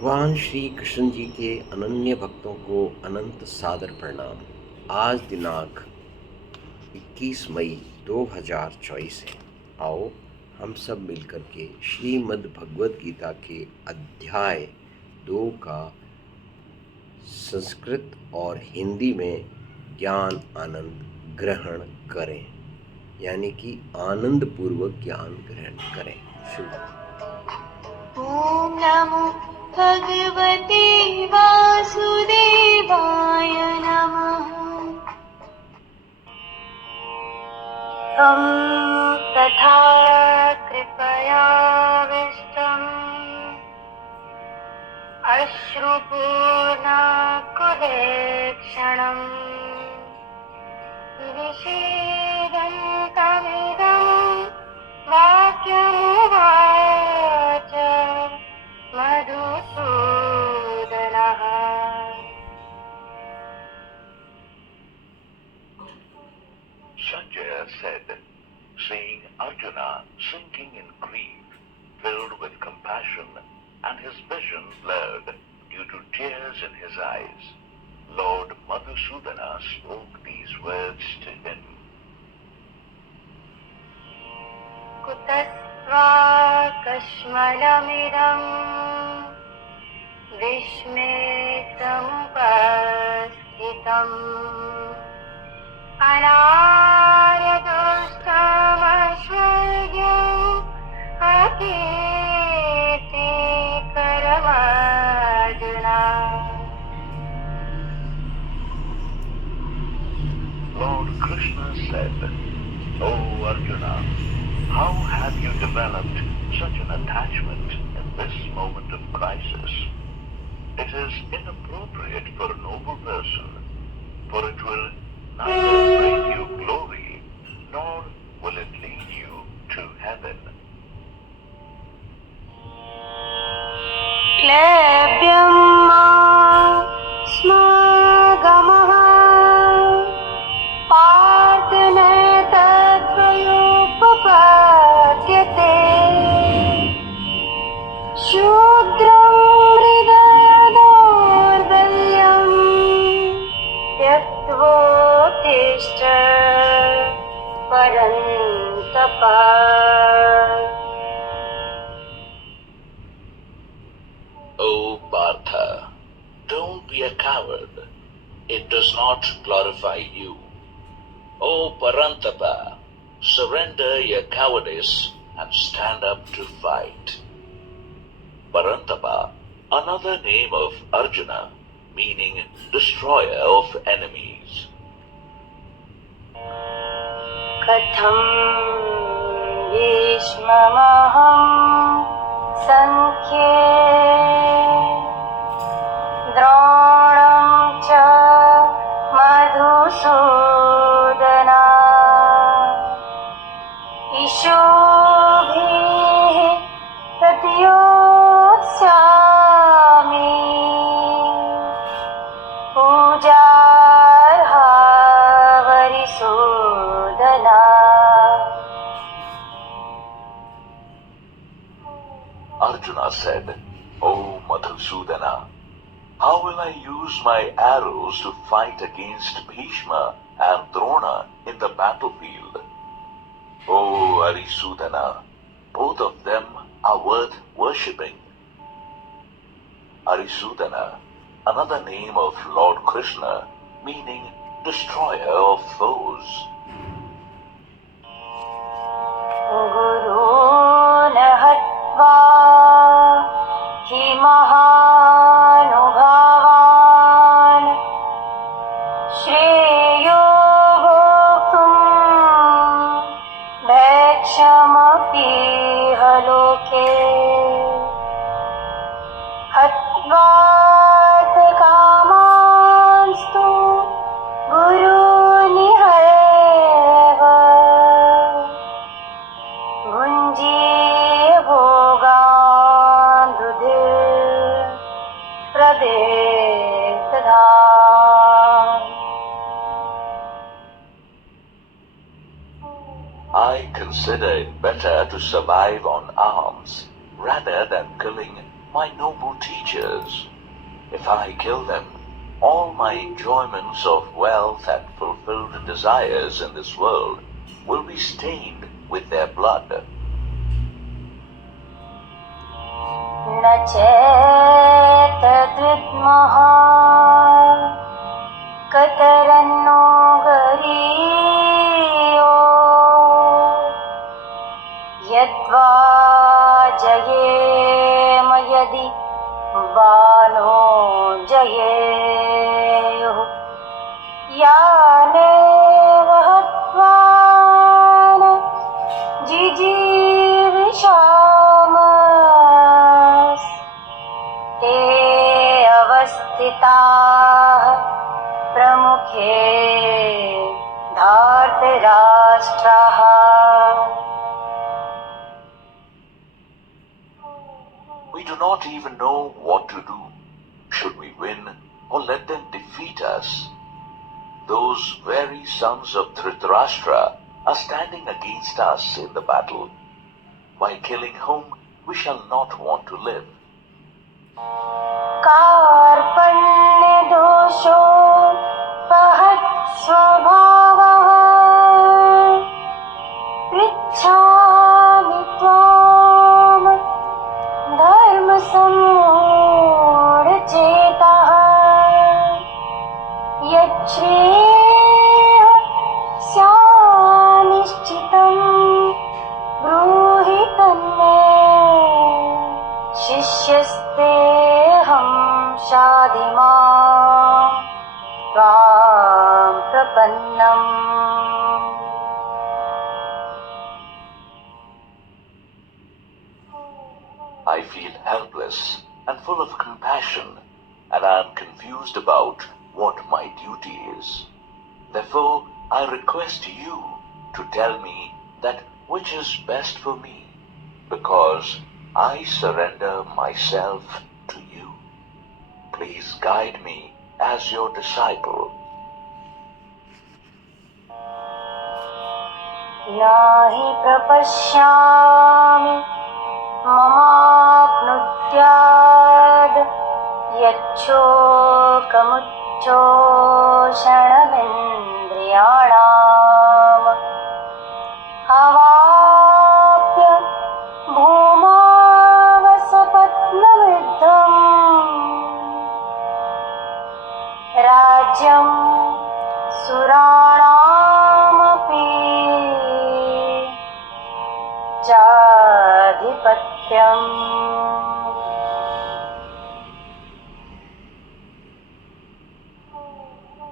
भगवान श्री कृष्ण जी के अनन्य भक्तों को अनंत सादर प्रणाम। आज दिनांक 21 मई 2024 है। आओ हम सब मिलकर के श्रीमद् भगवद गीता के अध्याय 2 का संस्कृत और हिंदी में ज्ञान आनंद ग्रहण करें, यानी कि आनंद पूर्वक ज्ञान ग्रहण करें। शुभ। ओम नमो भगवते वासुदेवाय नमः। तं तथा कृपयाविष्टम् अश्रुपूर्णकुलेक्षणम् विषीदन्तमिदं वाक्यमुवाच मधुसूदनः। Sanjaya said, seeing Arjuna sinking in grief, filled with compassion, and his vision blurred due to tears in his eyes, Lord Madhusudana spoke these words to him. कुतस्त्वाकश्मलमिदं विस्मितमुपस्थितम् अनार्यदुष्टमश्वर्यम् अकीर्तिकरमर्जुना। Lord Krishna said, O Arjuna, how have you developed such an attachment in this moment of crisis? It is inappropriate for a noble person, for it will neither bring you glory, nor will it lead you to heaven. क्लेब्यं स्मगमः Partha नैतत्त्वयोपपद्यते। शूद्रं हृदयदौर्बल्यं त्यक्त्वोत्तिष्ठ परन्तप। O Partha, don't be a coward. It does not glorify you. O Parantapa, surrender your cowardice and stand up to fight. Parantapa, another name of Arjuna, meaning destroyer of enemies. कथं भीष्ममहं संख्ये द्रोणं च मधुसूदना। इषुभिः प्रतियोत्स्यामि पूजार्हा वरिसूदना। Arjuna said, O Madhusudana, how will I use my arrows to fight against Bhishma and Drona in the battlefield? O Arisudana, both of them are worth worshipping. Arisudana, another name of Lord Krishna, meaning destroyer of foes. गुरून् हत्वा हि महानुभावान् श्रेयो भोक्तुम् भैक्षमपीह लोके। हत्वार्थकामांस्तु गुरूनिहैव भुञ्जीय भोगान् रुधिरप्रदिग्धधा। I consider it better to survive on alms rather than killing my noble teachers. If I kill them, all my enjoyments of wealth and fulfilled desires in this world will be stained with their blood. न चेतद्विद्मः कतरन्नो गरीयो यद्वा जयेम यदि वा नो जयेयुः यानेव हत्वा न जिजीविषामस्ते अवस्थिताः प्रमुखे धार्तराष्ट्राः. We do not even know what to do. Should we win or let them defeat us? Those very sons of Dhritarashtra are standing against us in the battle. By killing whom we shall not want to live. कार्पण्य दोषो स्वभावः पृच्छामि त्वां धर्मसम्मूढचेतः यच्छ्रेयः स्यान्निश्चितं ब्रूहि तन्मे शिष्यस्तेऽहं शाधिमां त्वां प्रपन्नम्. I feel helpless and full of compassion, and I am confused about what my duty is. Therefore, I request you to tell me that which is best for me, because I surrender myself to you. Please guide me as your disciple. नाहि प्रपश्यामि ममाप्नुत्याद् यच्छोकमुच्चोषणमिन्द्रियाणाम् अवाप्य भूमावसपत्नवृद्धम् राज्यं सुराणामपि चाधिपत्यम्.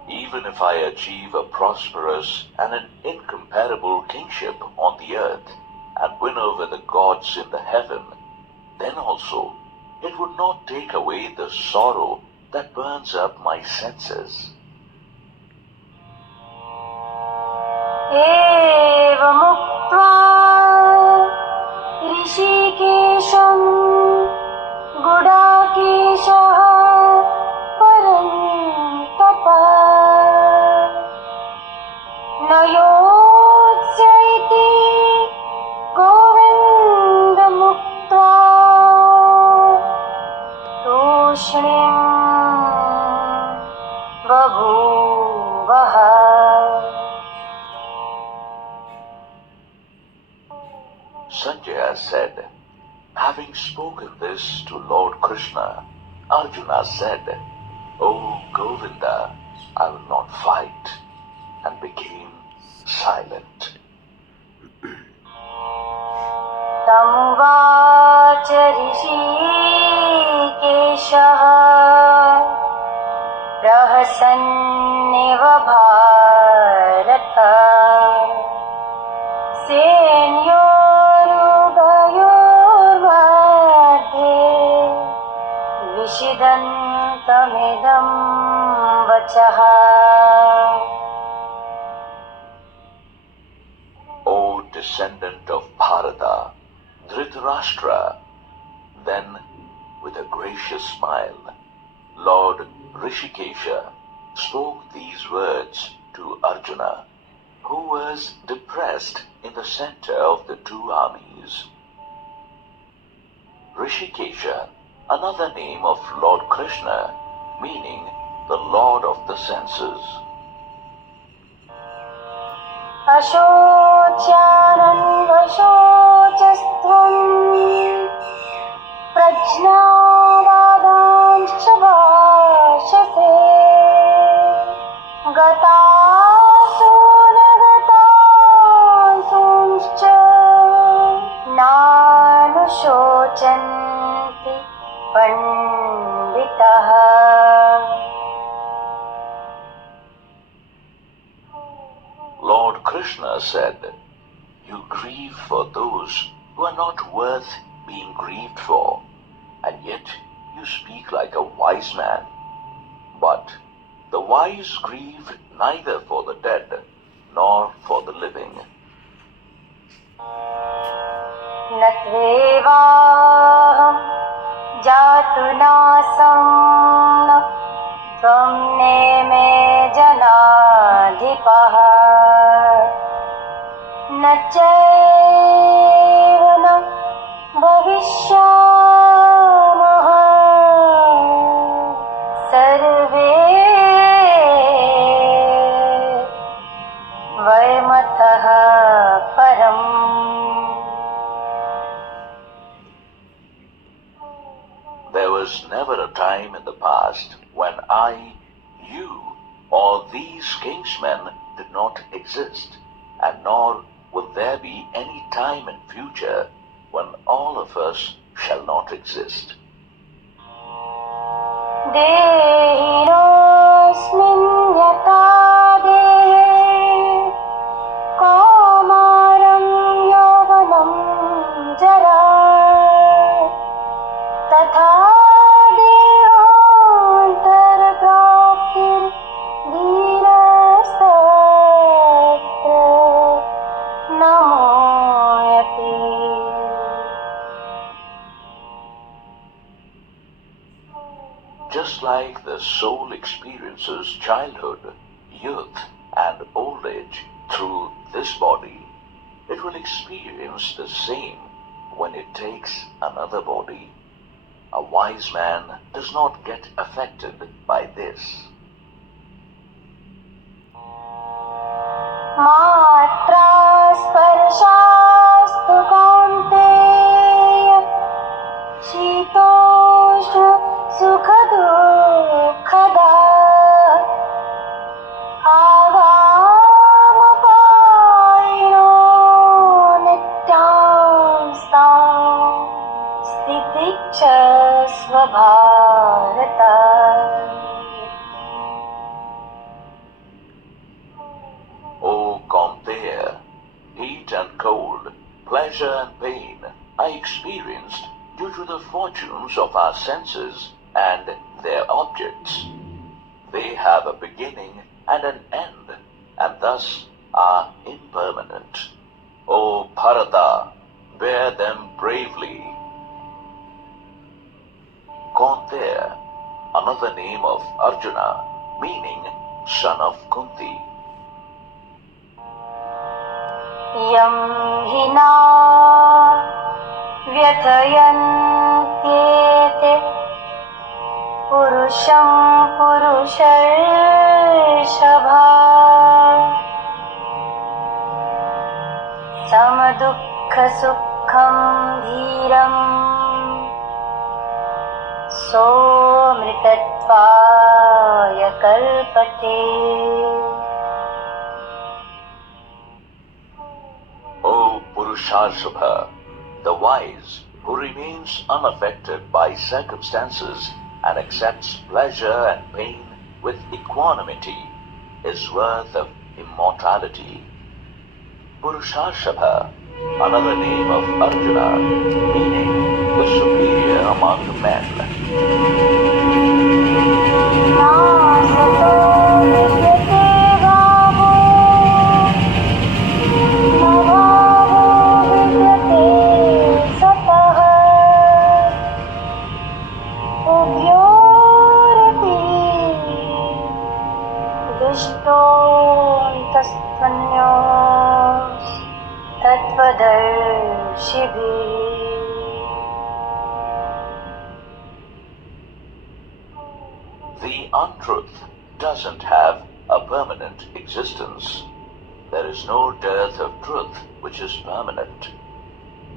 Even if I achieve a prosperous and an incomparable kingship on the earth and win over the gods in the heaven, then also it would not take away the sorrow that burns up my senses. एवमुक्त्वा ऋषिकेशं गुडाकेशः परन्तप न योत्स्य इति गोविन्दमुक्त्वा तूष्णीं बभूवः. Sanjaya said, having spoken this to Lord Krishna, Arjuna said, "O Govinda, I will not fight," and became silent. तमुवाच ऋषिकेशः प्रहसन्निव भारत सेनयोरुभयोर्मध्ये विषिदन्तमिदं वचः. O descendant of Bharata, Dhritarashtra, then with a gracious smile, Lord Rishikesha spoke these words to Arjuna, who was depressed in the center of the two armies. Rishikesha another name of Lord Krishna, meaning the Lord of the senses. अशोच्यानन्वशोचस्त्वं प्रज्ञावादांश्च भाषसे गतासु न गतासूंश्च नानुशोचन्ति पंडितः. Lord Krishna said, "You grieve for those who are not worth being grieved for, and yet you speak like a wise man. But the wise grieve neither for the dead nor for the living." न त्वेवाहं जातुनासं न त्वं नेमे जनाधिपः न चैव न भविष्यामः सर्वे वयमतः परम्. There was never a time in the past when I, you, or these kingsmen did not exist, and nor will there be any time in future when all of us shall not exist. देहिनोऽस्मिन् यथा देहे कौमारं यौवनं जरा तथा देहान्तरप्राप्तिर्धीरस्तत्र न मोयते. Just like the soul experiences childhood, youth, and old age through this body, it will experience the same when it takes another body. A wise man does not get affected by this. मात्रा स्पर्शास्तु कौन्तेय शीतोष्ण सुखदुःखदा आगामपायिनो नित्यांस्तां स्थितिच्छस्व Bharata. O Kaunteya, heat and cold, pleasure and pain are experienced due to the fortunes of our senses and their objects. They have a beginning and an end, and thus are impermanent. O Bharata, bear them bravely. Kaunteya, another name of Arjuna, meaning son of Kunti. यं हिना व्यथयन्त्येते पुरुषं पुरुषर्षभा समदुःखसुखं धीरम् सोऽमृतत्वाय कल्पते. O Purushashabha, the wise who remains unaffected by circumstances and accepts pleasure and pain with equanimity is worth of immortality. Purushashabha, another name of Arjuna, meaning the superior among men. नासतो विद्यते भावो न भावो विद्यते सतः उभयोरपि दृष्टोऽन्तस्त्वन्योस्तत्त्वदर्शिभिः. untruth doesn't have a permanent existence. There is no dearth of truth which is permanent.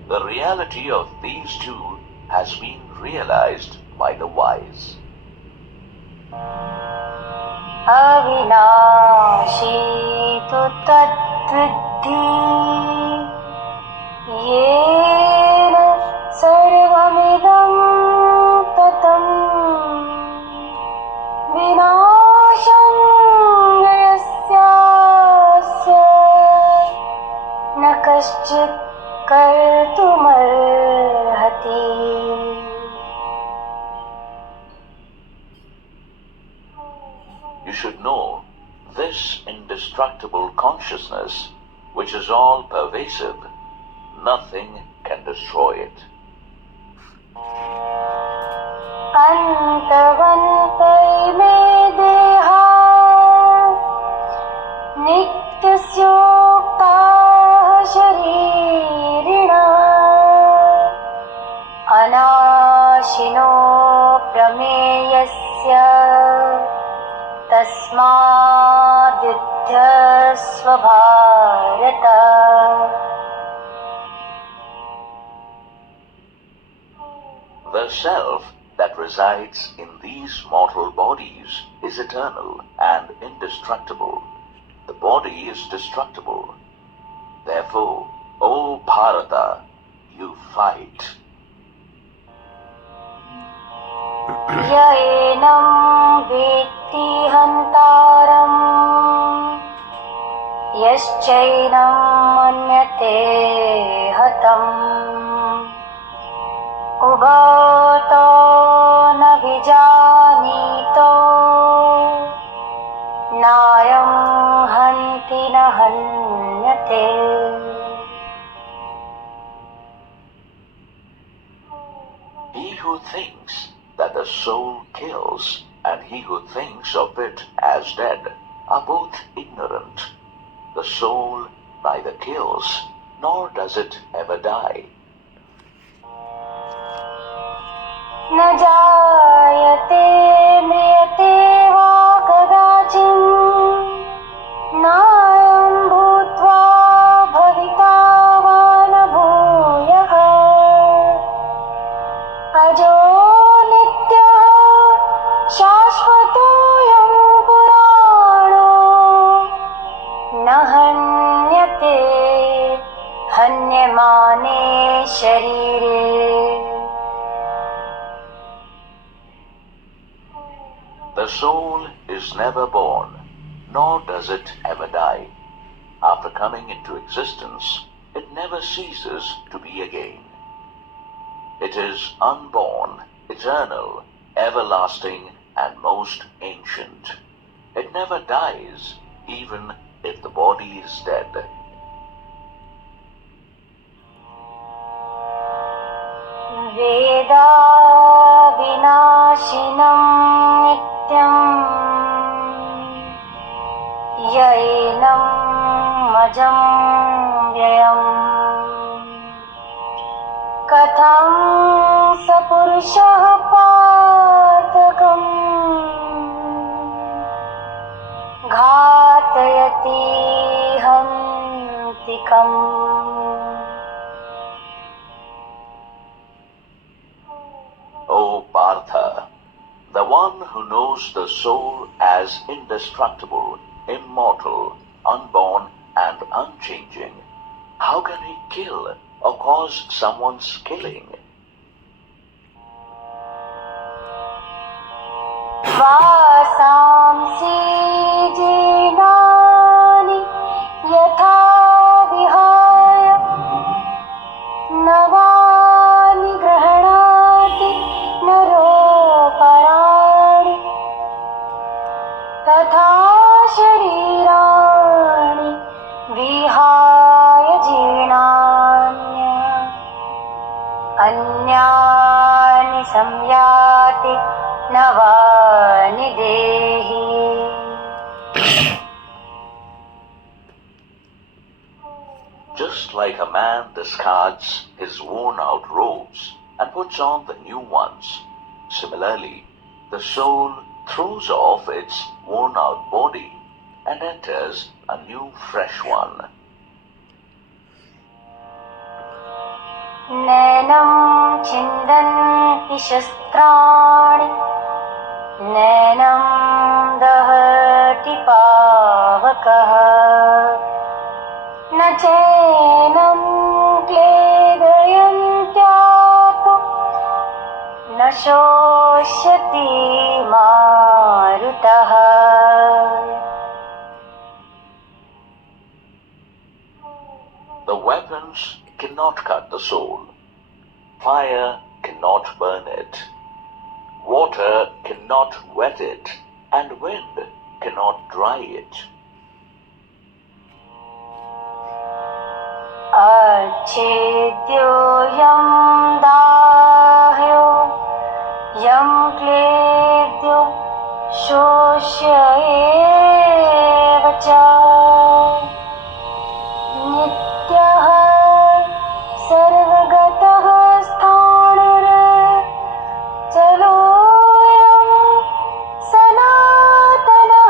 The reality of these two has been realized by the wise. अविनाशी तु तद्विद्धि येन सर्वमिदं ततं विनाशं यस्यास्य न कश्चित् कर्तुमर्हति. You should know this indestructible consciousness, which is all pervasive. Nothing can destroy it. अन्तवन्तैमे देहा नित्यस्योक्ताः शरीरिणः अनाशिनो प्रमेयस्य तस्माद्युध्यस्व Bharata. The self that resides in these mortal bodies is eternal and indestructible. The body is destructible. Therefore, O Bharata, you fight. येनं वेत्ति हन्तारम् यश्चैनं मन्यते हतम् उभतो न विजानीतो नायं हन्ति न हन्यते. He who thinks that the soul kills and he who thinks of it as dead are both ignorant. The soul neither kills nor does it ever die. न जायते म्रियते वा कदाचित् नायं भूत्वा भविता वा न भूयः अजो नित्यः शाश्वतोऽयं पुराणो न हन्यते हन्यमाने शरीरे. The soul is never born, nor does it ever die. After coming into existence, it never ceases to be again. It is unborn, eternal, everlasting, and most ancient. It never dies, even if the body is dead. वेदा विनाशिनं नित्यम् यैनं मजं व्ययम् कथं स पुरुषः पार्थकम् घातयति हन्तिकम्. O Partha, the one who knows the soul as indestructible, immortal, unborn, and unchanging, how can he kill or cause someone's killing? वासांसि जीर्णानि यथा विहाय नवानि गृह्णाति नरोपराणि तथा शरीराणि विहाय जीर्णान्य अन्यानि संयाति नवानि देहि. Just like a man discards his worn-out robes and puts on the new ones, similarly, the soul throws off its worn-out body and enters a new fresh one. नैनं छिन्दन्ति शस्त्राणि नैनं दहति पावकः न चैनं क्लेदयन्त्यापो न शोष्यति मारुतः The weapons cannot cut the soul. Fire cannot burn it. Water cannot wet it, and wind cannot dry it. अच्छेद्यो यं दाह्यो यं क्लेद्यो शोष्य एव च नित्यः सर्वगतः स्थाणुर्चलोऽयं सनातनः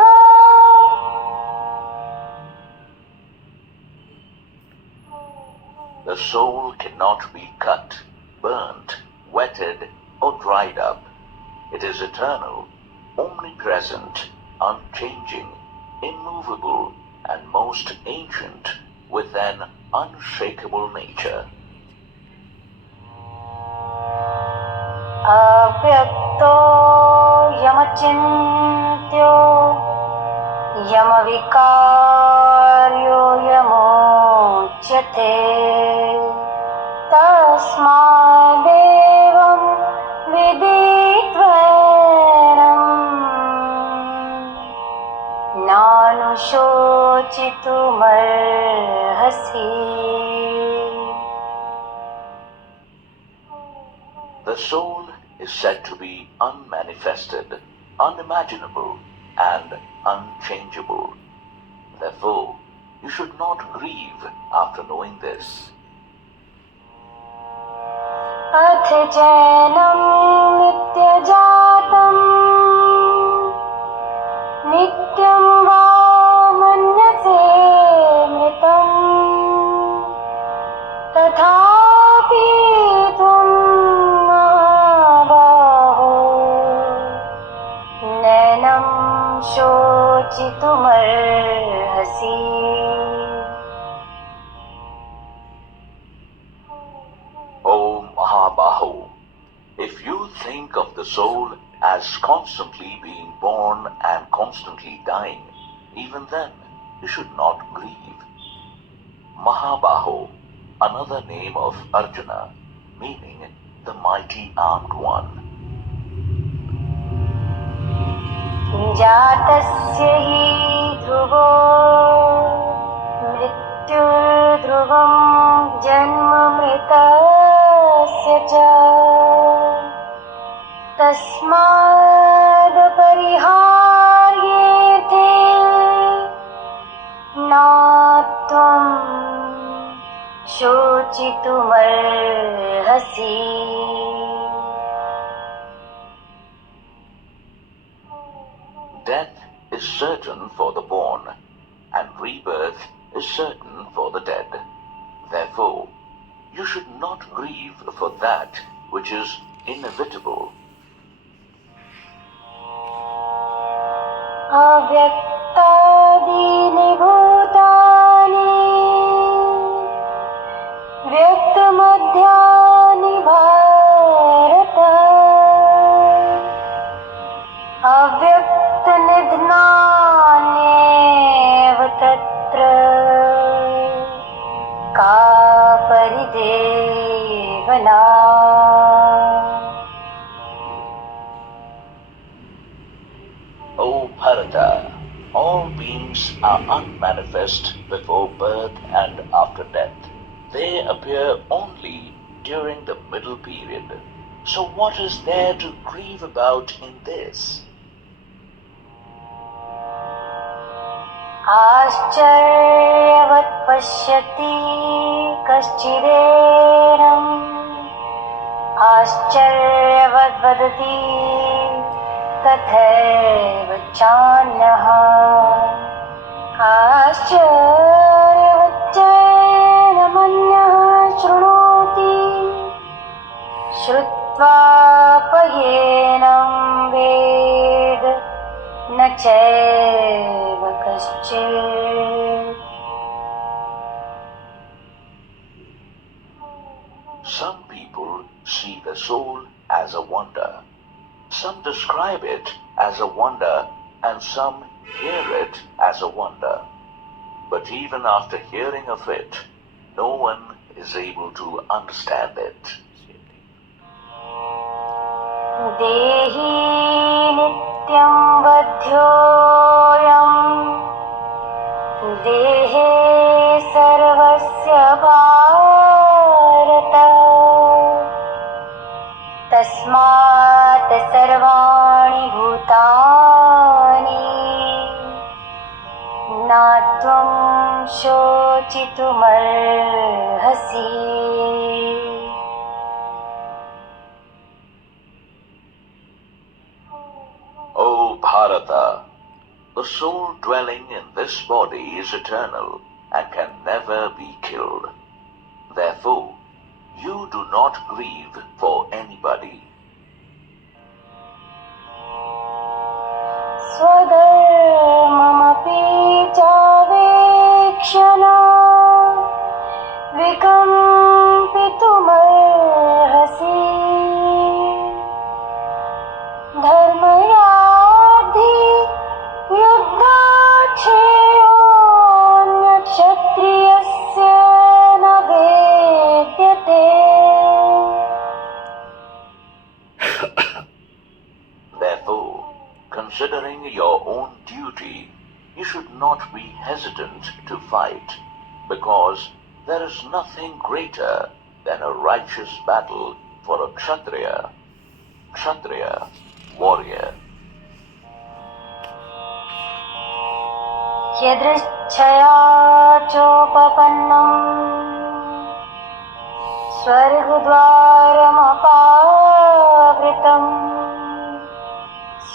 The soul cannot be cut, burnt, wetted, or dried up. It is eternal, omnipresent, unchanging, immovable, and most ancient, with an unshakable nature. अव्यक्तो यमचिन्त्यो यमविकार्यो यमोच्यते तस्मादेवं विदित्वैनं नानुशोचितुमर्हसि The soul is said to be unmanifested, unimaginable, and unchangeable. Therefore, you should not grieve after knowing this. अथ चैनं नित्यजातं नित्यं वा मन्यसे मृतम् तथापि त्वं महाबाहो नैनं शोचितुमर्हसि O Mahabaho, if you think of the soul as constantly being born and constantly dying, even then you should not grieve. Mahabaho, another name of Arjuna, meaning the mighty armed one. जातस्य हि ध्रुवो मृत्युर्ध्रुवं जन्म मृतस्य च तस्मादपरिहार्येऽर्थे नात्वं शोचितुमर्हसि Death is certain for the born, and rebirth is certain for the dead. Therefore, you should not grieve for that which is inevitable. अव्यक्तादीनि भूतानि व्यक्तमध्यानि भारत अव्यक्तनिधनान्येव तत्र का परिदेवना O Bharata, all beings are unmanifest before birth and after death. They appear only during the middle period. So what is there to grieve about in this? आश्चर्यवत् पश्यति कश्चिदेनम् आश्चर्यवद् वदति तथैव चान्यः आश्चर्यवच्चैनमन्यः शृणोति श्रुत्वापयेनं वेद न चैव कश्चित्. Some people see the soul as a wonder. Some describe it as a wonder, and some hear it as a wonder. But even after hearing of it, no one is able to understand it. देहि नित्यं वध्योऽयं देहे सर्वस्य भारत. तस्मात् सर्वाणि भूतानि नात्वं शोचितुमर्हसि. O Bharata, the soul dwelling in this body is eternal and can never be killed. Therefore, you do not grieve for anybody. स्वधर्ममपि चावेक्ष्यना विकम्पितुमर्हसि. धर्मयाद्धि युद्धाच्छ्रेयोऽन्यक्षत्रियस्य न वेद्यते. Therefore, considering your own duty, you should not be hesitant to fight, because there is nothing greater than a righteous battle for a Kshatriya. Kshatriya, warrior. यदृच्छया चोपपन्नम् स्वर्गद्वारमपावृतम्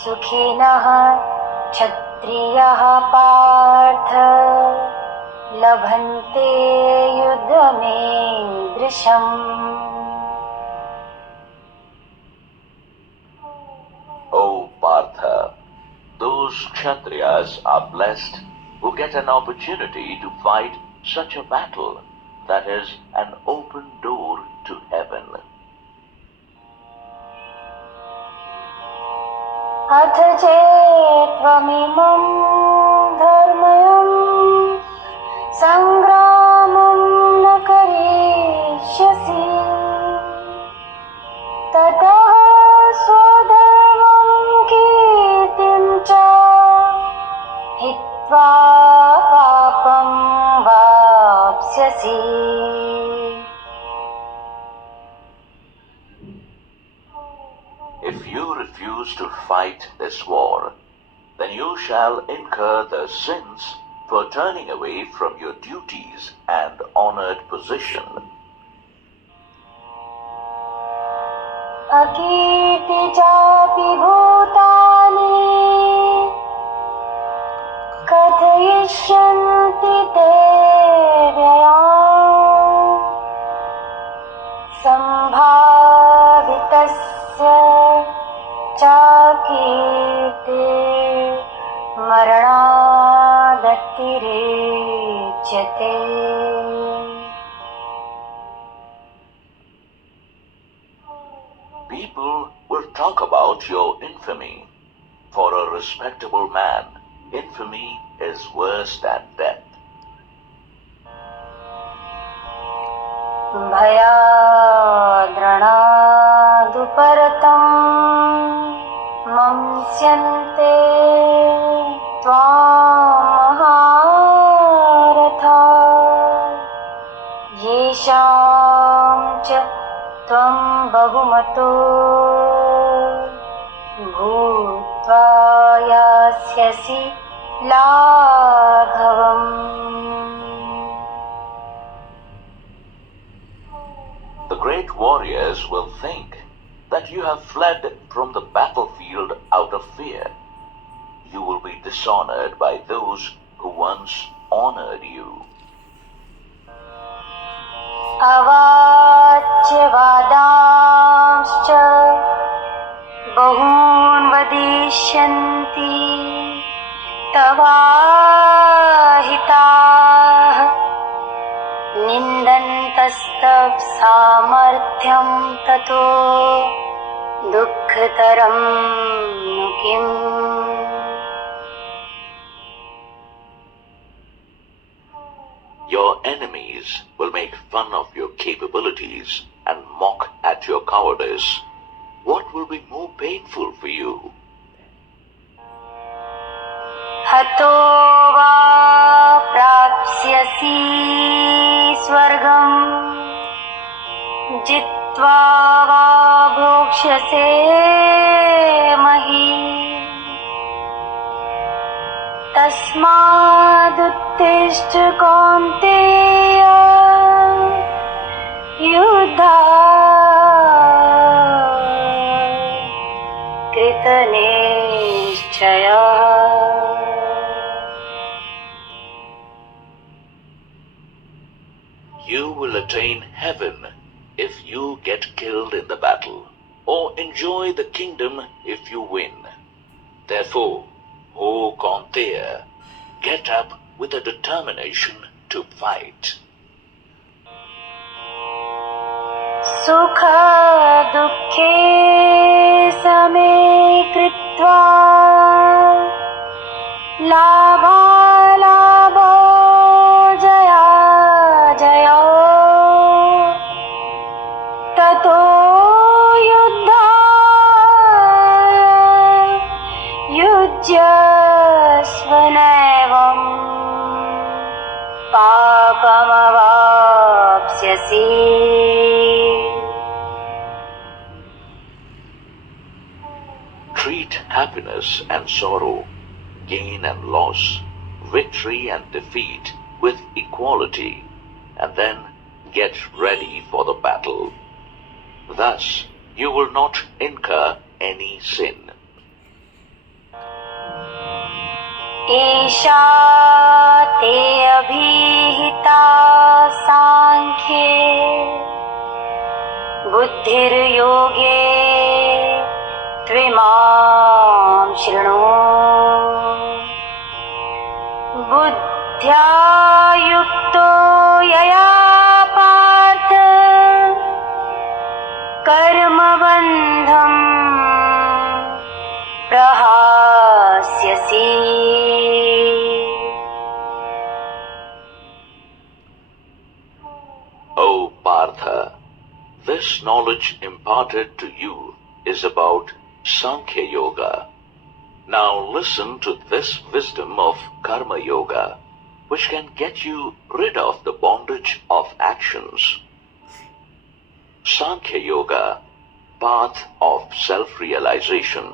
सुखिनः क्षत्रियः पार्थ लभन्ते युद्धमीदृशम्. O Partha, those Kshatriyas are blessed who get an opportunity to fight such a battle that is an open door to heaven. अथ चेत्त्वमिमं धर्मं सङ्ग्रामं न करिष्यसि ततः स्वधर्मं कीर्तिं च हित्वा पापं वाप्स्यसि. If you refuse to fight this war, then you shall incur the sins for turning away from your duties and honored position. अकीर्ति चापि भूतानि कथयिष्यन्ति ते व्ययाम्. सम्भावितस्य चाकीर्ते मरणादतिरेच्यते. People will talk about your infamy. For a respectable man, infamy is worse than death. भयाद्रणादुपरतम् मंस्यन्ते त्वां महारथा. येषां च त्वं बहुमतो भूत्वा यास्यसि लाघवम्. The great warriors will think that you have fled from the battlefield out of fear. fear. You will be dishonored by those who once honored you. अवाच्यवादांश्च बहून् वदिष्यन्ति तवाहिताः निन्दन्तस्तव सामर्थ्यं ततो दुःखतरं नु किम्। Your enemies will make fun of your capabilities and mock at your cowardice. What will be more painful for you? हतो वा प्राप्स्यसि स्वर्गम् जित्वा वा भोक्ष्यसे महीम्। तस्मादुत्तिष्ठ कौन्तेय युद्धाय कृतनिश्चयः। You will attain heaven if you get killed in the battle, or enjoy the kingdom if you win. Therefore, O Kaunteya, get up with a determination to fight. सुख दुःखे समे कृत्वा लाभालाभो जयाजयो ततो युद्धाय युज्यस्व नैवम् पापमवाप्स्यसि। Treat happiness and sorrow, gain and loss, victory and defeat with equality, and then get ready for the battle. Thus, you will not incur any sin. एषा ते अभिहिता साङ्ख्ये बुद्धिर्योगे त्विमां शृणु। बुद्ध्या युक्तो यया पार्थ कर्मबन्धं प्रहास्यसि। O Partha, this knowledge imparted to you is about Sankhya Yoga. Now listen to this wisdom of Karma Yoga, which can get you rid of the bondage of actions. Sankhya Yoga, path of self-realization.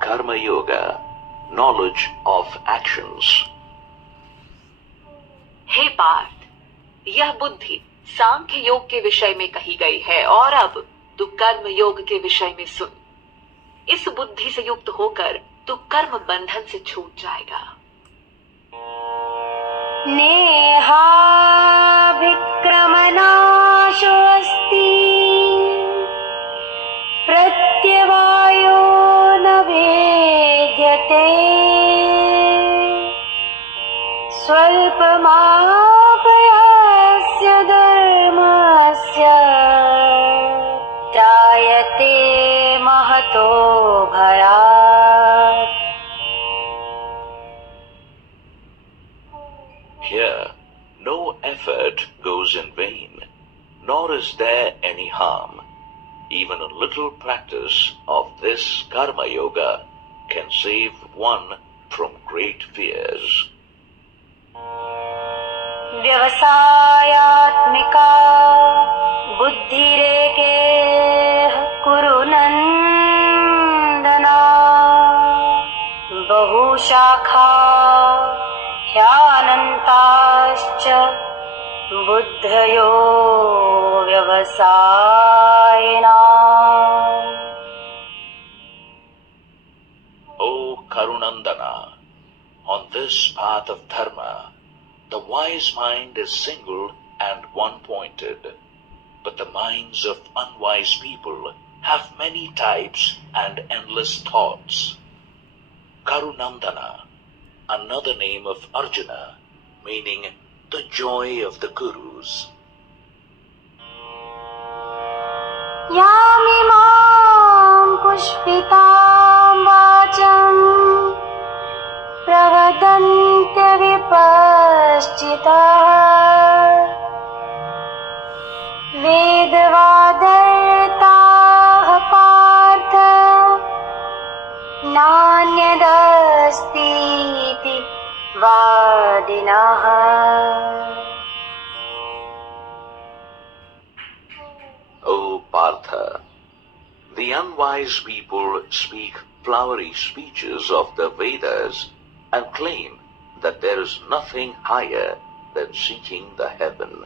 Karma Yoga, knowledge of actions. हे पार्थ, यह बुद्धि सांख्य योग के विषय में कही गई है और अब तू कर्म योग के विषय में सुन। इस बुद्धि से युक्त होकर तू कर्म बंधन से छूट जाएगा। नेहाभिक्रमनाशो अस्ति प्रत्यवायो न भेद्यते स्वल्पमापयस्य धर्मस्य त्रायते महतो भयात्। Here, no effort goes in vain, nor is there any harm. Even a little practice of this Karma Yoga can save one from great fears. व्यवसायात्मिका बुद्धिरेकेः कुरु नन्दना बहुशाखा ह्यानन्ताश्च बुद्धयो व्यवसायिना। Karunandana. On this path of dharma, the wise mind is single and one-pointed, but the minds of unwise people have many types and endless thoughts. Karunandana, another name of Arjuna, meaning the joy of the Kurus. यामिमां पुष्पितां वाचं प्रवदन्त्यविपश्चिताः वेदवादर्ताः पार्थ नान्यदस्तीति वादिनः। O Partha, the unwise people speak flowery speeches of the Vedas and claim that there is nothing higher than seeking the heaven.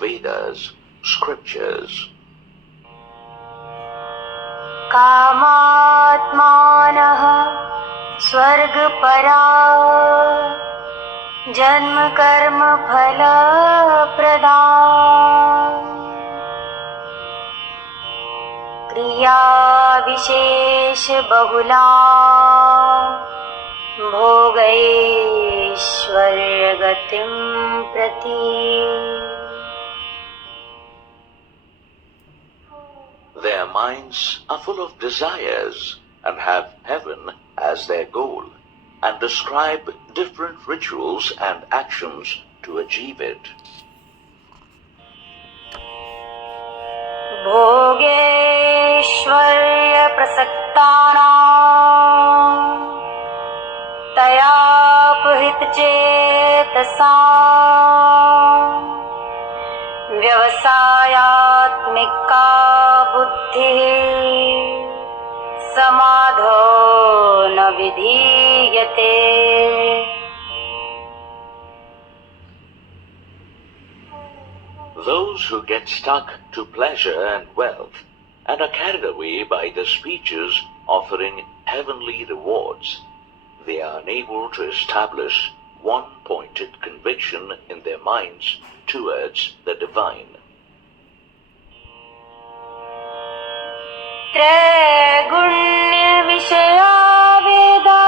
Vedas, scriptures. कामात्मानः स्वर्गपरा जन्म कर्म फलप्रदा क्रिया विशेष बहुला भोगैश्वर्यगतिं प्रति। Their minds are full of desires and have heaven as their goal, and describe different rituals and actions to achieve it. भोगेश्वर्य प्रसक्तानां तयापहृत चेतसां व्यवसायात्मिका बुद्धिः समाधो न विधीयते। Those who get stuck to pleasure and wealth and are carried away by the speeches offering heavenly rewards, they are unable to establish one-pointed conviction in their minds towards the divine. त्रैगुण्य विषया वेदा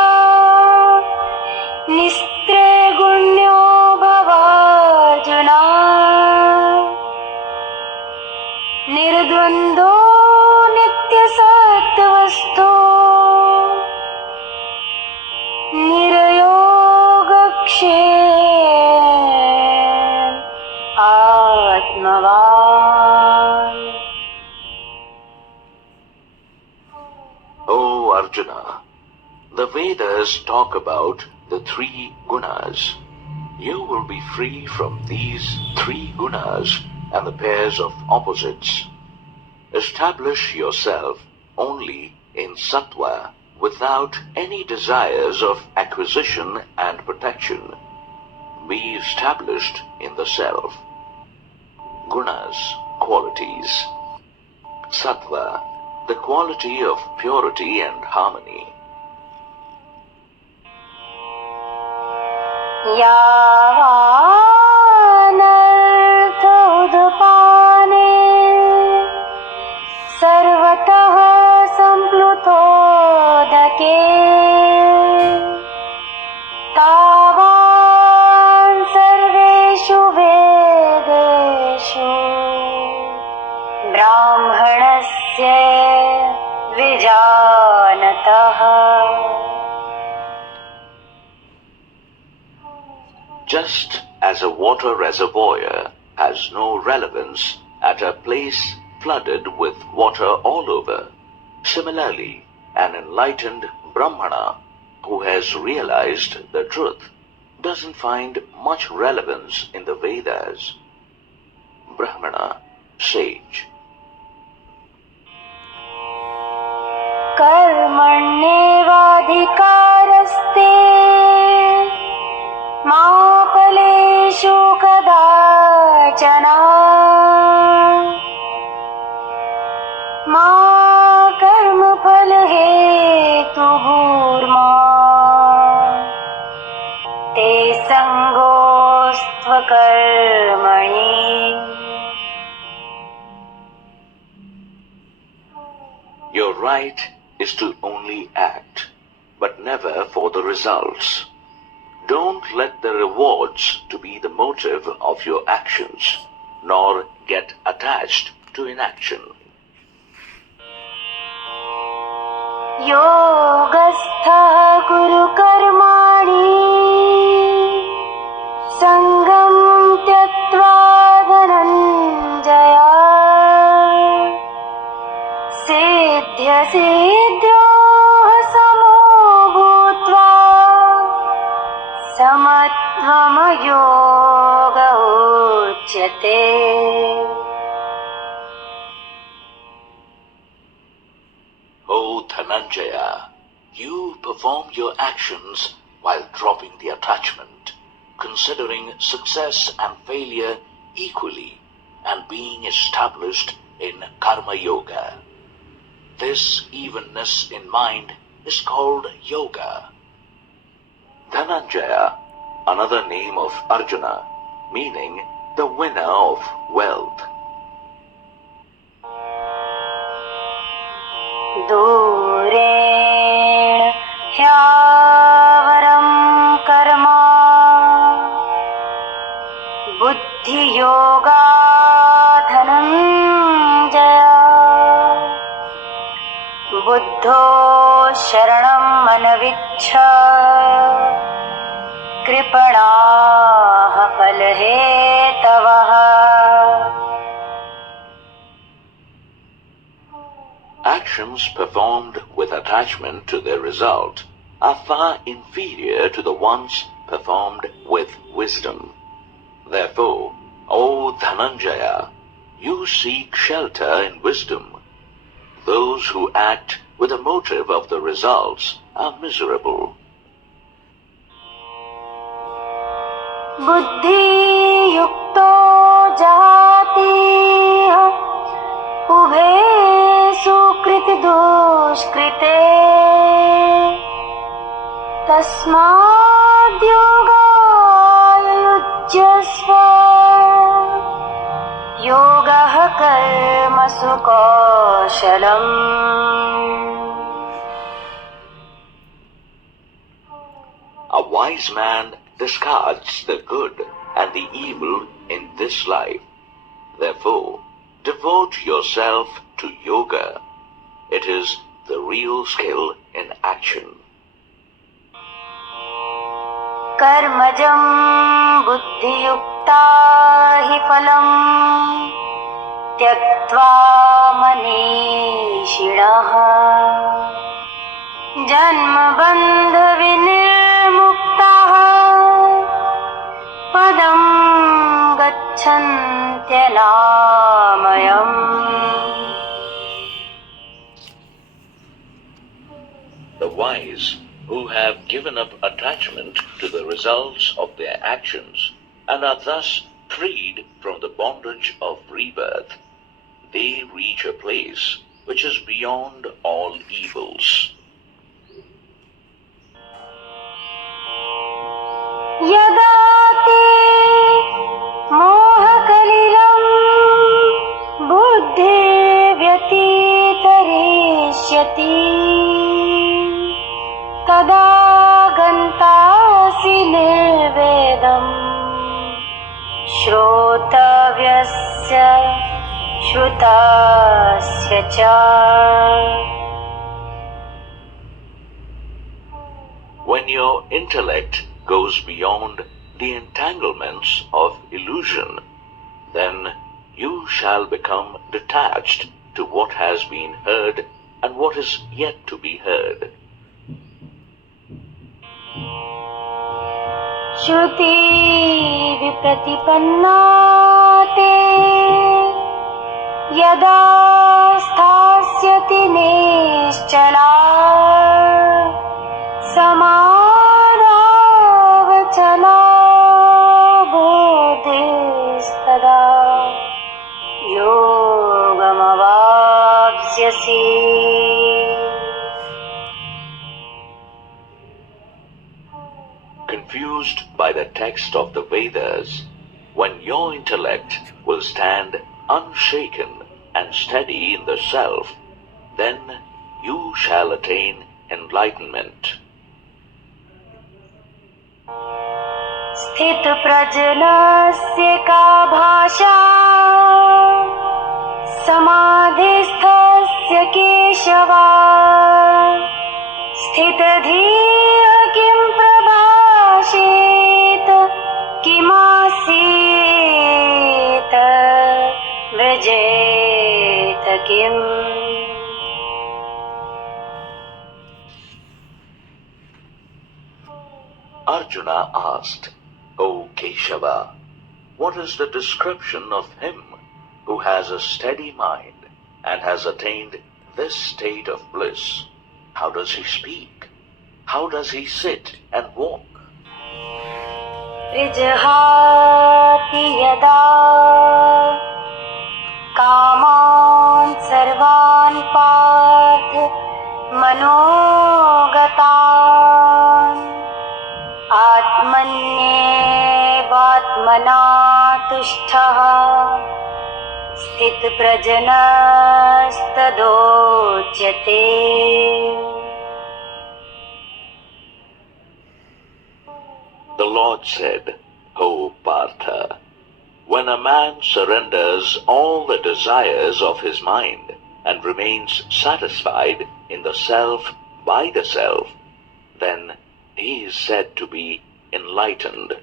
निस्त्रैगुण्यो भवार्जुना निर्द्वन्द्वो नित्यसत्त्वस्थो निर्योगक्षेम आत्मवान्। O Arjuna, the Vedas talk about the three gunas. You will be free from these three gunas and the pairs of opposites. Establish yourself only in sattva without any desires of acquisition and protection. Be established in the self. Gunas, qualities. Sattva, the quality of purity and harmony. यावानर्थ उदपाने सर्वतः सम्प्लुतोदके तावान् सर्वेषु वेदेषु ब्राह्मणस्य विजानतः। Just as a water reservoir has no relevance at a place flooded with water all over, similarly, an enlightened Brahmana who has realized the truth doesn't find much relevance in the Vedas. Brahmana, sage. कर्मण्येवाधिकारस्ते मा फलेषु कदाचन मा कर्मफलहेतुर्भूर्मा कर्मणि Your right is to only act, but never for the results. Don't let the rewards to be the motive of your actions, nor get attached to inaction. योगस्थः कुरु कर्माणि सङ्गं त्यक्त्वा धनञ्जय सिद्ध्यसिद्ध्योः समो भूत्वा समत्वमयोग उच्यते O Dhananjaya, you perform your actions while dropping the attachment, considering success and failure equally, and being established in Karma Yoga. This evenness in mind is called Yoga. Dhananjaya, another name of Arjuna, meaning the winner of wealth. दूरेण ह्यावरं कर्म बुद्धियोगात् धनञ्जय बुद्धो शरणं मनविच्छ कृपणाः फलहेतवः Actions performed with attachment to their result are far inferior to the ones performed with wisdom. Therefore, O Dhananjaya, you seek shelter in wisdom. Those who act with a motive of the results are miserable. बुद्धियुक्तो जातीह उभे सुकृतिदुष्कृते तस्माद्योगाय युज्यस्व योगः कर्मसु कौशलम् A wise man discards the good and the evil in this life. Therefore, devote yourself to yoga. It is the real skill in action. कर्मजं बुद्धियुक्ता हि फलं त्यक्त्वा मनीषिणः जन्मबन्धविनिर्मुक्ताः पदं गच्छन्त्यनामयम् The wise who have given up attachment to the results of their actions and are thus freed from the bondage of rebirth, they reach a place which is beyond all evils. यदा ते मोहकलिलं बुद्धिर्व्यतितरिष्यति तदा गन्तासि निर्वेदम् श्रोतव्यस्य श्रुतस्य च When your intellect goes beyond the entanglements of illusion, then you shall become detached to what has been heard and what is yet to be heard. श्रुति विप्रतिपन्ना ते यदा स्थास्यति निश्चला समाधावचला बुद्धिस्तदा योगमवाप्स्यसि Confused by the text of the Vedas, when your intellect will stand unshaken and steady in the self, then you shall attain enlightenment. स्थित प्रजनस्य का भाषा समाधिस्थस्य केशवा स्थितधीः किं प्रभाषेत किमासीत व्रजेत किम्. Arjuna asked, O Keshava, what is the description of him who has a steady mind and has attained this state of bliss? How does he speak? How does he sit and walk? विजहाति यदा कामान् सर्वान् पार्थ मनोगतान् आत्मन्येवात्मना तुष्टः स्थितप्रजनस्तदोच्यते. The Lord said, O Partha, when a man surrenders all the desires of his mind and remains satisfied in the self by the self, then he is said to be enlightened.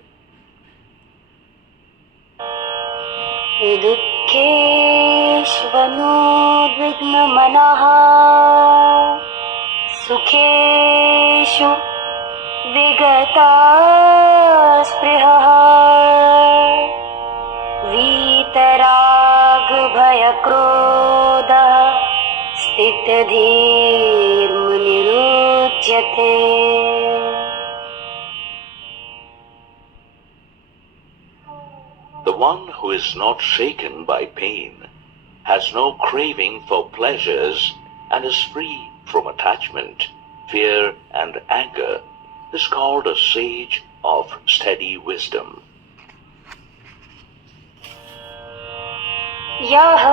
दुःखेष्वनुद्विग्नमनः सुखेषु विगतस्पृहः वीतरागभयक्रोधः स्थितधीर्मुनिरुच्यते. The one who is not shaken by pain, has no craving for pleasures, and is free from attachment, fear, and anger, is called a sage of steady wisdom. यः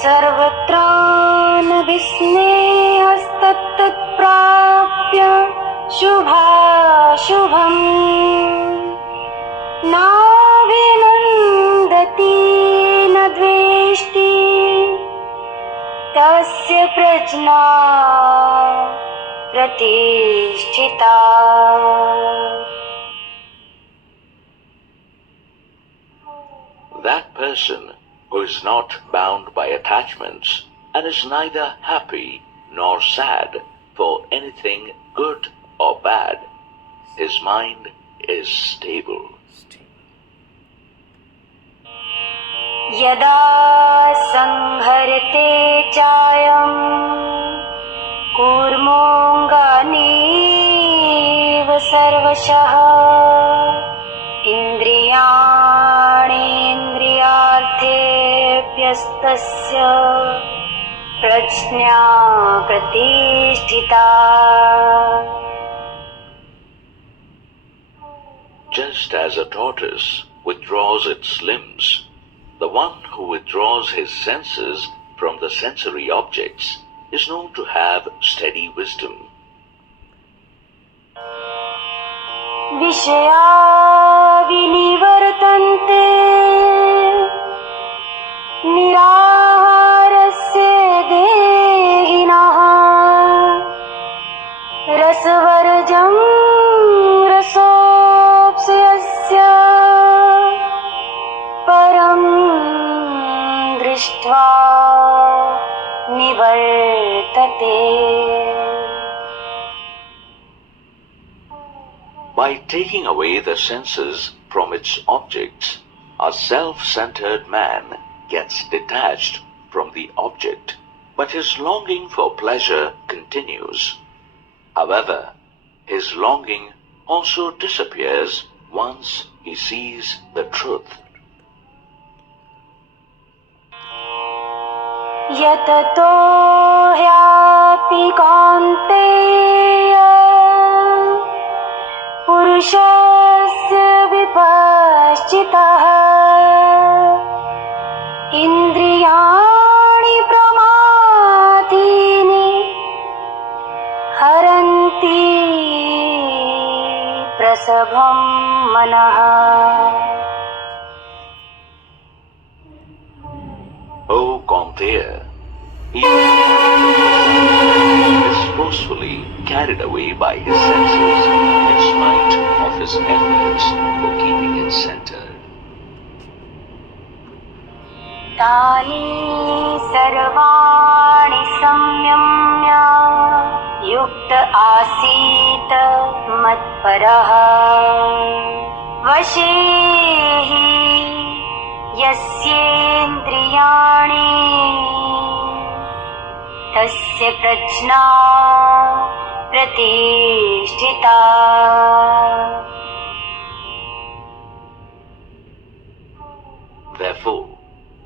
सर्वत्रानविस्नेहस्तत्तत्प्राप्य शुभाशुभम् नाभिनन्दति न द्वेष्टि तस्य प्रज्ञा प्रतिष्ठिता. That person who is not bound by attachments and is neither happy nor sad for anything good or bad, his mind is stable. यदा संहरते चायं कूर्मोऽङ्गानीव सर्वशः इन्द्रियाणीन्द्रियार्थेभ्यस्तस्य प्रज्ञा प्रतिष्ठिता. Just as a tortoise withdraws its limbs, the one who withdraws his senses from the sensory objects is known to have steady wisdom. विषया विनिवर्तन्ते निराहारस्य देहिनः रसवर्जं रसोऽप्स्यस्य परं दृष्ट्वा निवर्तते. By taking away the senses from its objects, a self-centered man gets detached from the object, but his longing for pleasure continues. However, his longing also disappears once he sees the truth. यततो happy Kaunteya पुरुषस्य विपश्चितः प्रसभं मनः O Kaunteya, he is forcefully carried away by his senses in spite of his efforts for keeping it centered. तानि सर्वाणि संयम्य युक्त आसीत मत्परः वशे हि यस्येन्द्रियाणि तस्य प्रज्ञा प्रतिष्ठिता Therefore,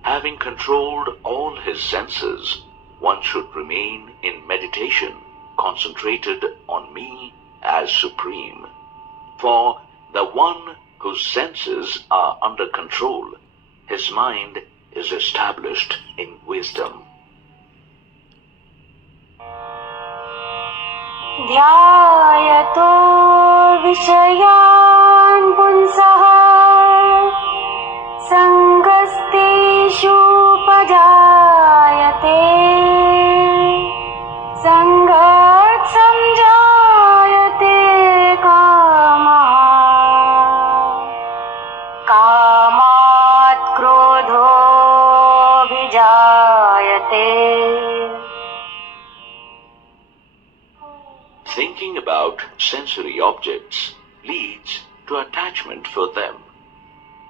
having controlled all his senses, one should remain in meditation, concentrated on me as supreme. For the one whose senses are under control, his mind is established in wisdom. ध्यायतो विषयान् पुंसः सङ्गस्तेषुपजायते सङ्गात् संजायते कामः कामात् क्रोधोऽभिजायते Thinking about sensory objects leads to attachment for them.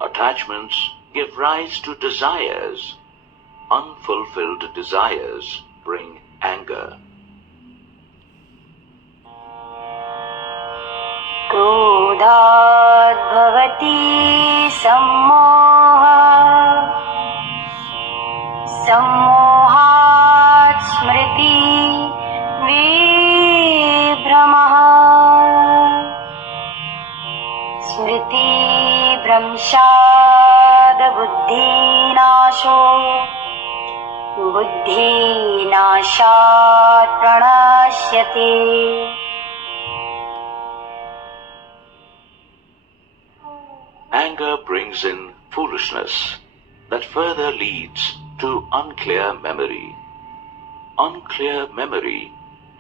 Attachments give rise to desires. Unfulfilled desires bring anger. क्रोधात् भवति सम्मोहः सम्मोहात् स्मृति विभ्रमः स्मृतिभ्रंशाद् बुद्धिनाशो बुद्धिनाशात् प्रणश्यते Anger brings in foolishness that further leads to unclear memory. Unclear memory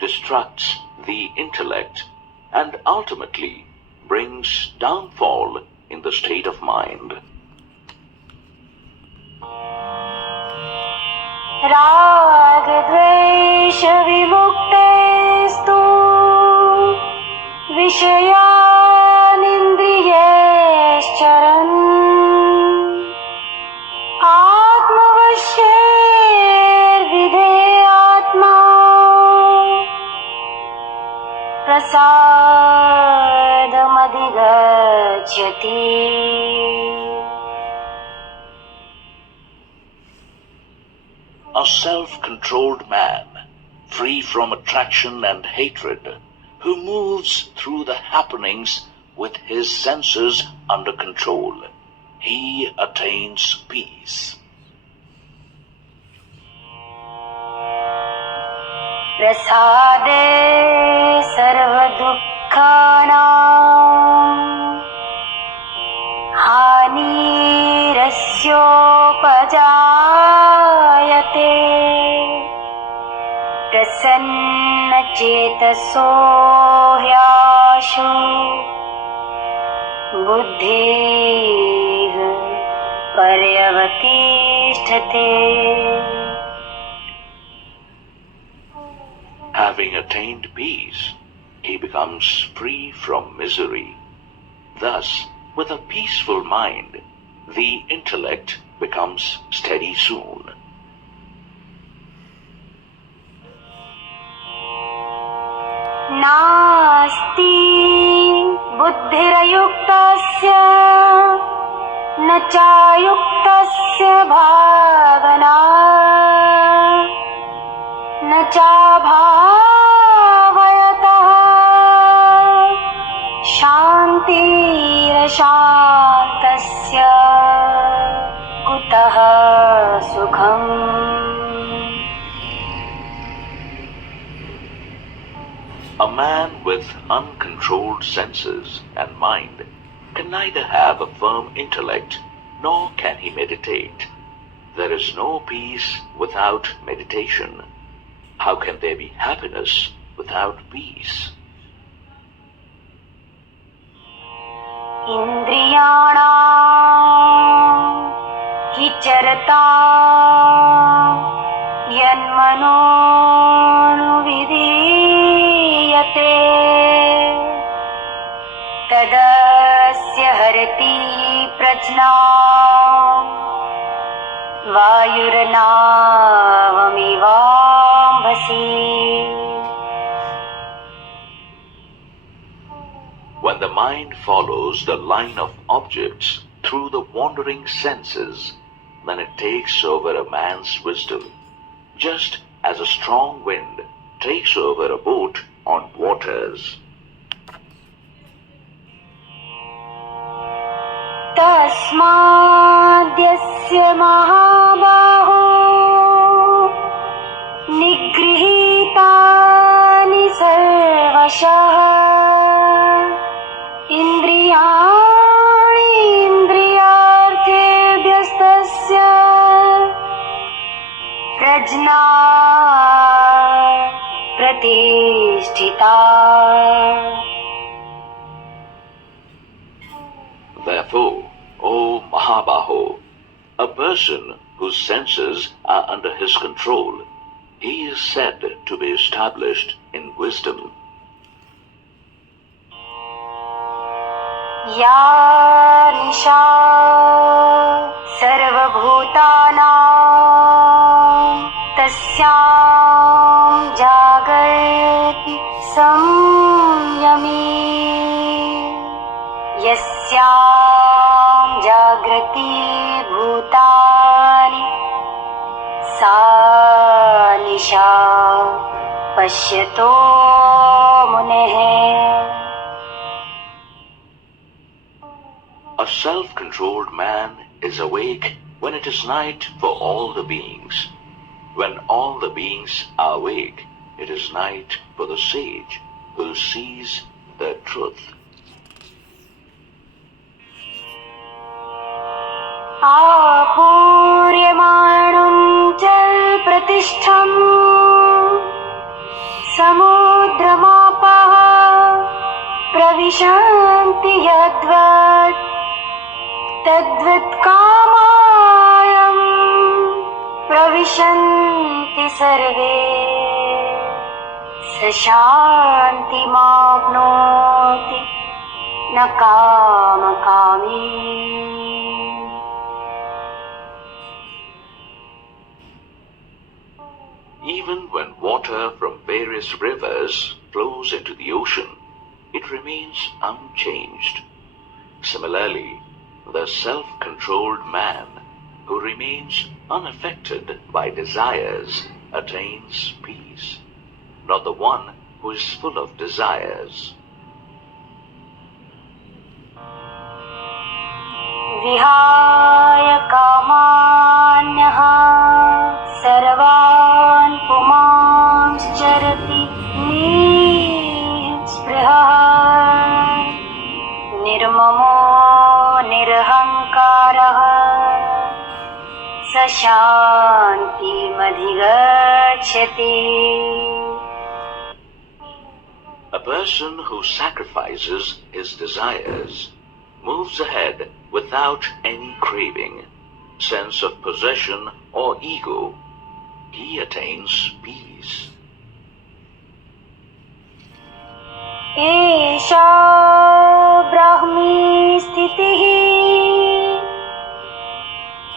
destructs the intellect and ultimately brings downfall in the state of mind. रागद्वेष विमुक्तेस्तु विषयानिन्द्रियैश्चरन् आत्मवश्यैर्विधेयात्मा प्रसादमधिगच्छति A self-controlled man, free from attraction and hatred, who moves through the happenings with his senses under control, he attains peace. प्रसादे सर्वदुःखानां हानिरस्योपजायते प्रसन्नचेतसो ह्याशु बुद्धिः पर्यवतिष्ठते Having attained peace, he becomes free from misery. Thus, with a peaceful mind, the intellect becomes steady soon. नास्ति बुद्धिरयुक्तस्य न चायुक्तस्य भावना न चाभावयतः शान्तिरशान्तस्य कुतः सुखम् A man with uncontrolled senses and mind can neither have a firm intellect nor can he meditate. There is no peace without meditation. How can there be happiness without peace? इन्द्रियाणां हि चरता यन्मनोनुविधीयते तदस्य हरति प्रज्ञां वायुर्नावमिवाम्भसि. When the mind follows the line of objects through the wandering senses, then it takes over a man's wisdom, just as a strong wind takes over a boat on waters. तस्माद्यस्य महाबाहो निगृहीतानि सर्वशः इन्द्रियाणि इन्द्रियार्थेभ्यस्तस्य प्रज्ञा प्रतिष्ठिता. Therefore, O Mahabaho, a person whose senses are under his control, he is said to be established in wisdom. या निशा सर्वभूतानां तस्यां जागर्ति संयमी यस्यां जागृति भूतानि सा निशा पश्यतो मुनेः. A self-controlled man is awake when it is night for all the beings. When all the beings are awake, it is night for the sage who sees the truth. आपूर्यमाणं जलप्रतिष्ठं समुद्रमापः प्रविशन्ति यद्वत् तद्वत् कामायं प्रविशन्ति सर्वे स शान्तिमाप्नोति न कामकामी. Even when water from various rivers flows into the ocean, it remains unchanged. Similarly, the self-controlled man who remains unaffected by desires attains peace, not the one who is full of desires. विहाय कामान्यः सर्वान् पुमांश्चरति निःस्पृहः निर्ममो निरहङ्कारः स शान्तिमधिगच्छति. A person who sacrifices his desires moves ahead without any craving, sense of possession or ego. He attains peace. एषा ब्राह्मी स्थितिः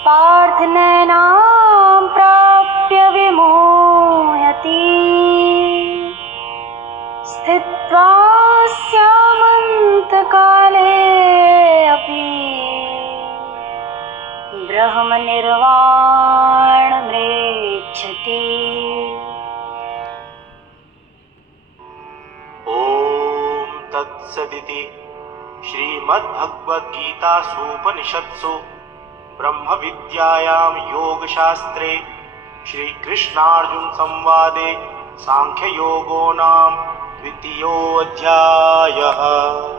पार्थनैनां प्राप्य विमोहति स्थित्वा स्यामन्तकाले अपि ब्रह्मनिर्वाणमृच्छति. तत्सदिति श्रीमद्भगवद्गीतासूपनिषत्सु ब्रह्मविद्यायां योगशास्त्रे श्रीकृष्णार्जुनसंवादे सांख्ययोगो नाम द्वितीयोऽध्यायः।